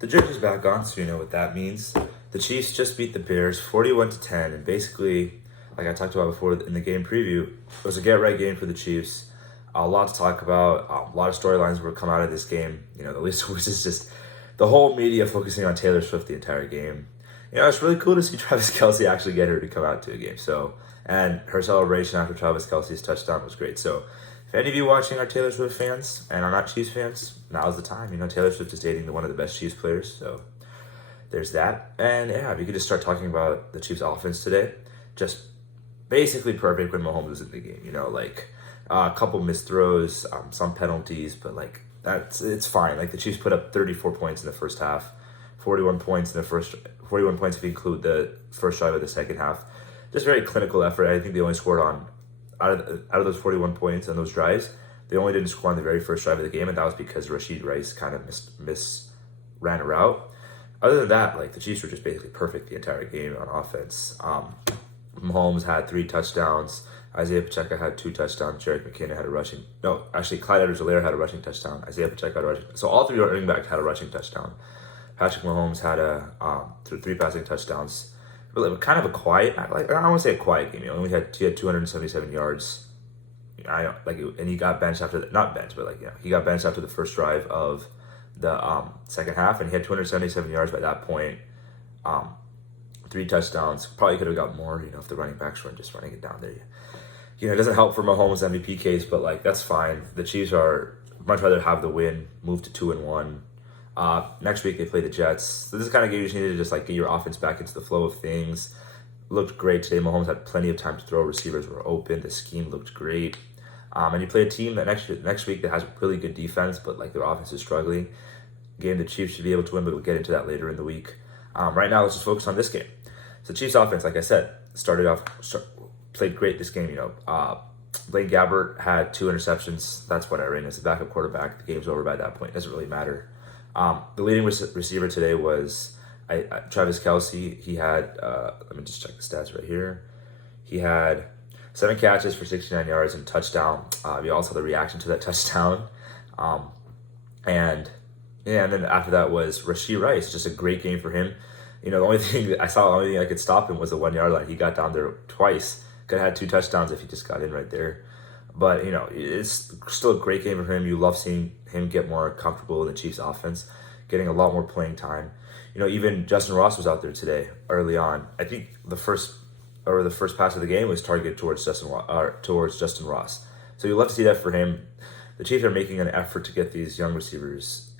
The jersey's back on, so you know what that means. The Chiefs just beat the Bears 41-10, and basically, like I talked about before in the game preview, it was a get-right game for the Chiefs. A lot to talk about. A lot of storylines were come out of this game. The least of which is just the whole media focusing on Taylor Swift the entire game. It's really cool to see Travis Kelce actually get her to come out to a game. And her celebration after Travis Kelce's touchdown was great. So, if any of you watching are Taylor Swift fans and are not Chiefs fans, now's the time. Taylor Swift is dating one of the best Chiefs players, so there's that. And yeah, if you could just start talking about the Chiefs offense today, just basically perfect when Mahomes was in the game. A couple missed throws, some penalties, but it's fine. The Chiefs put up 34 points in the first half, 41 points if you include the first drive of the second half. Just very clinical effort. I think they only scored on out of those 41 points on those drives. They only didn't score on the very first drive of the game, and that was because Rashid Rice kind of ran a route. Other than that, the Chiefs were just basically perfect the entire game on offense. Mahomes had 3 touchdowns. Isaiah Pacheco had 2 touchdowns. Jerick McKinnon had a rushing. No, actually, Clyde Edwards-Helaire had a rushing touchdown. Isaiah Pacheco had a rushing. So all 3 running backs had a rushing touchdown. Patrick Mahomes had 3 passing touchdowns. But kind of a quiet, I don't want to say a quiet game. He had 277 yards. And he got benched after he got benched after the first drive of the second half, and he had 277 yards by that point. 3 touchdowns. Probably could have got more, if the running backs weren't just running it down there. It doesn't help for Mahomes' MVP case, but that's fine. The Chiefs are much rather have the win, move to 2-1. Next week they play the Jets. So this is kind of game you just need to just get your offense back into the flow of things. Looked great today. Mahomes had plenty of time to throw. Receivers were open. The scheme looked great. And you play a team that next week that has really good defense, but their offense is struggling. Game the Chiefs should be able to win, but we'll get into that later in the week. Right now, let's just focus on this game. So Chiefs offense, like I said, played great this game. Blaine Gabbert had 2 interceptions. That's whatever. And as a backup quarterback, the game's over by that point. It doesn't really matter. The leading receiver today was Travis Kelce. He had, let me just check the stats right here. He had 7 catches for 69 yards and touchdown. We also saw the reaction to that touchdown. And then after that was Rashid Rice. Just a great game for him. The only thing I could stop him was the 1 yard line. He got down there twice. Could have had 2 touchdowns if he just got in right there. But, it's still a great game for him. You love seeing him get more comfortable in the Chiefs offense, getting a lot more playing time. Even Justin Ross was out there today early on. I think the first pass of the game was targeted towards Justin Ross. So you love to see that for him. The Chiefs are making an effort to get these young receivers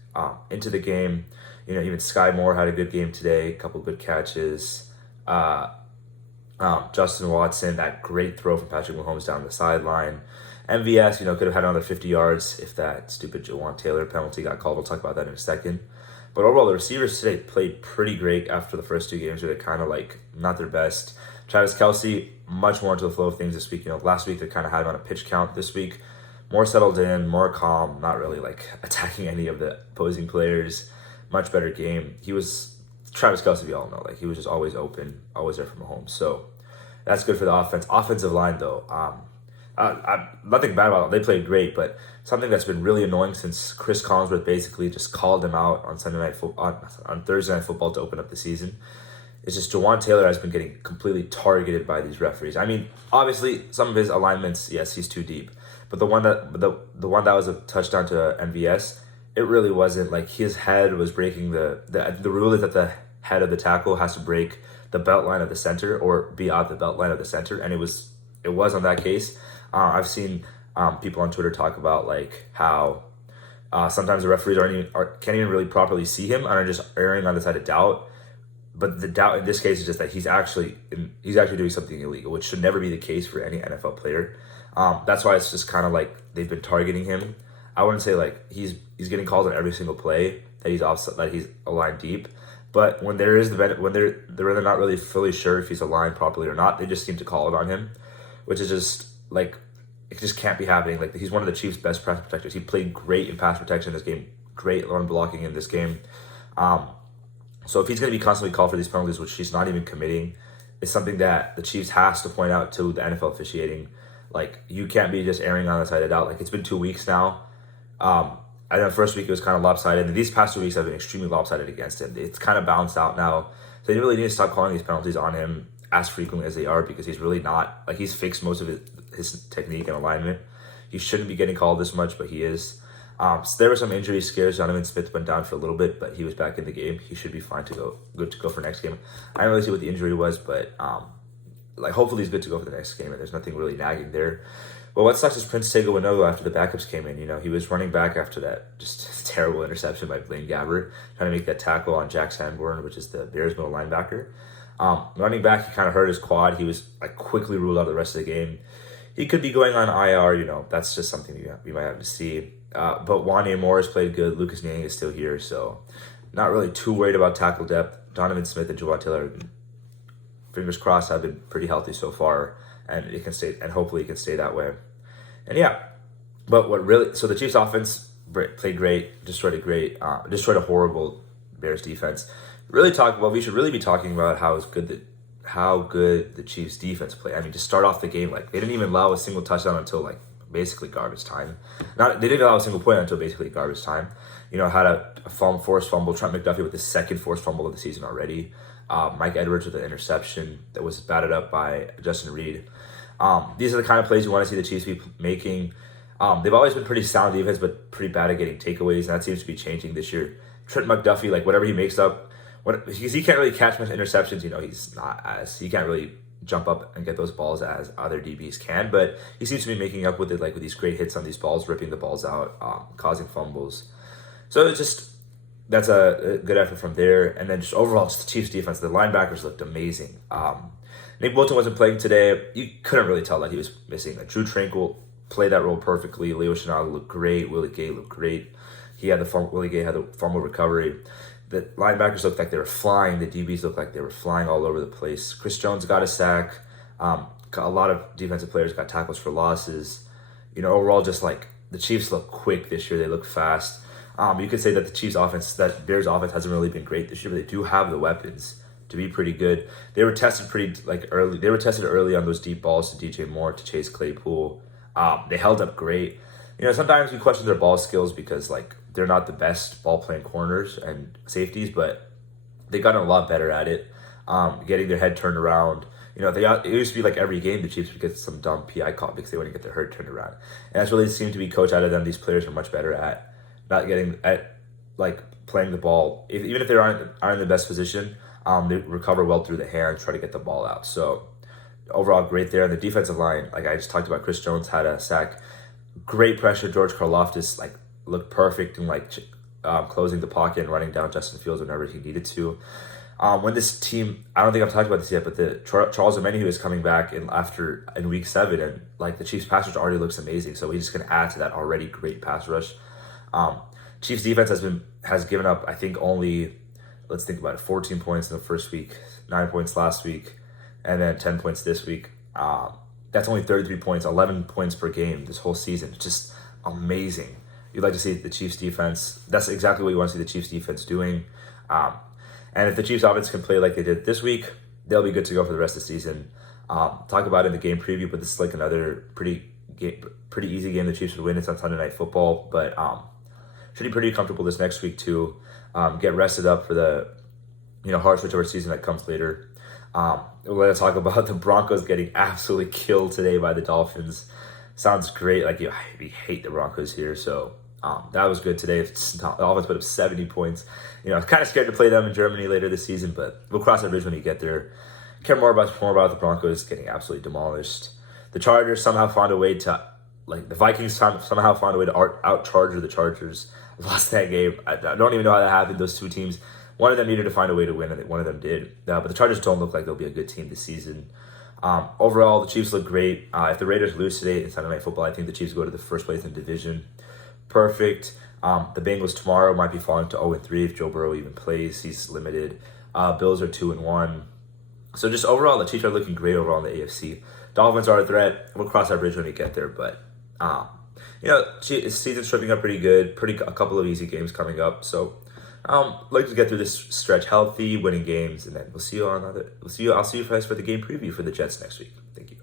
into the game. Even Sky Moore had a good game today, a couple good catches. Justin Watson, that great throw from Patrick Mahomes down the sideline. MVS, could have had another 50 yards if that stupid Jawan Taylor penalty got called. We'll talk about that in a second. But overall, the receivers today played pretty great after the first 2 games where they're kind of not their best. Travis Kelce, much more into the flow of things this week. Last week they kind of had him on a pitch count. This week, more settled in, more calm, not really attacking any of the opposing players. Much better game. Travis Kelce, we all know, he was just always open, always there for Mahomes. So that's good for the offense. Offensive line, though, nothing bad about it. They played great, but something that's been really annoying since Chris Collinsworth basically just called them out on Thursday Night Football to open up the season. It's just Jawan Taylor has been getting completely targeted by these referees. I mean, obviously, some of his alignments, yes, he's too deep. But the one that was a touchdown to MVS, it really wasn't. His head was breaking the rule is that the head of the tackle has to break the belt line of the center or be out the belt line of the center, and it was on that case. I've seen people on Twitter talk about how sometimes the referees can't even really properly see him and are just erring on the side of doubt. But the doubt in this case is just that he's actually doing something illegal, which should never be the case for any NFL player. That's why it's just kind of they've been targeting him. I wouldn't say he's getting called on every single play that he's aligned deep. But when they're not really fully sure if he's aligned properly or not, they just seem to call it on him, which is just it just can't be happening. He's one of the Chiefs' best pass protectors. He played great in pass protection in this game, great run blocking in this game. So if he's going to be constantly called for these penalties, which he's not even committing, it's something that the Chiefs has to point out to the NFL officiating. You can't be just erring on the side of doubt. It's been 2 weeks now. I know the first week it was kind of lopsided, and these past 2 weeks have been extremely lopsided against him. It's kind of balanced out now. So they really need to stop calling these penalties on him as frequently as they are, because he's really not, like, he's fixed most of his technique and alignment. He shouldn't be getting called this much, but he is. So there were some injury scares. Donovan Smith went down for a little bit, but he was back in the game. He should be fine to go, good to go for next game. I didn't really see what the injury was, but like, hopefully he's good to go for the next game, and there's nothing really nagging there. But what sucks is Prince Tega Winogo after the backups came in. You know, he was running back after that just terrible interception by Blaine Gabbert, trying to make that tackle on Jack Sanborn, which is the Bears middle linebacker. Running back, he kind of hurt his quad. He was like quickly ruled out the rest of the game. He could be going on IR. You know, that's just something we might have to see. But Wanye Morris played good. Lucas Niang is still here, so not really too worried about tackle depth. Donovan Smith and Jawad Taylor, fingers crossed, have been pretty healthy so far, and it can stay, and hopefully it can stay that way. And yeah, but so the Chiefs offense played great, destroyed a horrible Bears defense. We should really be talking about how good the Chiefs defense played. I mean, to start off the game, like, they didn't even allow a single touchdown until like basically garbage time. They didn't allow a single point until basically garbage time. You know, had a forced fumble. Trent McDuffie with the second forced fumble of the season already. Mike Edwards with an interception that was batted up by Justin Reed. These are the kind of plays you want to see the Chiefs be making. They've always been pretty sound defense, but pretty bad at getting takeaways, and that seems to be changing this year. Trent McDuffie, like, whatever he makes up, because he can't really catch much interceptions. You know, he can't really jump up and get those balls as other DBs can, but he seems to be making up with it, like with these great hits on these balls, ripping the balls out, causing fumbles. So it's just, that's a good effort from there. And then just overall, just the Chiefs defense, the linebackers looked amazing. Nick Bolton wasn't playing today. You couldn't really tell that he was missing. Drew Tranquil played that role perfectly. Leo Chenal looked great. Willie Gay looked great. Willie Gay had the fumble recovery. The linebackers looked like they were flying. The DBs looked like they were flying all over the place. Chris Jones got a sack. A lot of defensive players got tackles for losses. You know, overall, just like the Chiefs look quick this year. They look fast. You could say that that Bears offense hasn't really been great this year, but they do have the weapons to be pretty good. They were tested early. They were tested early on those deep balls to DJ Moore, to Chase Claypool. They held up great. You know, sometimes we question their ball skills because, like, they're not the best ball playing corners and safeties, but they got a lot better at it, getting their head turned around. You know, it used to be like every game the Chiefs would get some dumb PI call because they wouldn't get their head turned around, and that's really seemed to be coached out of them. These players are much better at playing the ball. Even if they aren't in the best position, they recover well through the hands, try to get the ball out. So overall, great there. And the defensive line, like I just talked about, Chris Jones had a sack. Great pressure. George Karlaftis looked perfect in closing the pocket and running down Justin Fields whenever he needed to. When this team, I don't think I've talked about this yet, but the Charles Omenihu is coming back in week 7, and like the Chiefs pass rush already looks amazing. So he's just going to add to that already great pass rush. Chiefs defense has given up, I think, only, let's think about it, 14 points in the first week, 9 points last week, and then 10 points this week. That's only 33 points, 11 points per game this whole season. Just amazing. You'd like to see the Chiefs defense. That's exactly what you want to see the Chiefs defense doing. And if the Chiefs offense can play like they did this week, they'll be good to go for the rest of the season. Talk about it in the game preview, but this is like another pretty easy game the Chiefs would win. It's on Sunday Night Football, but should be pretty comfortable this next week too. Get rested up for the hard switchover season that comes later. We're going to talk about the Broncos getting absolutely killed today by the Dolphins. Sounds great. Like, we hate the Broncos here, so that was good today. The Dolphins put up 70 points. Kind of scared to play them in Germany later this season, but we'll cross that bridge when we get there. Care more about the Broncos getting absolutely demolished. The Chargers somehow found a way to, the Vikings somehow found a way to out-Charger the Chargers. Lost that game. I don't even know how that happened. Those two teams, one of them needed to find a way to win, and one of them did. But the Chargers don't look like they'll be a good team this season. Overall, the Chiefs look great. If the Raiders lose today in Sunday Night Football, I think the Chiefs go to the first place in the division. Perfect. The Bengals tomorrow might be falling to 0-3 if Joe Burrow even plays. He's limited. Bills are 2-1. So just overall, the Chiefs are looking great overall in the AFC. Dolphins are a threat. We'll cross that bridge when we get there. But, season's shaping up pretty good. A couple of easy games coming up. So, like to get through this stretch healthy, winning games, and then I'll see you guys for the game preview for the Jets next week. Thank you.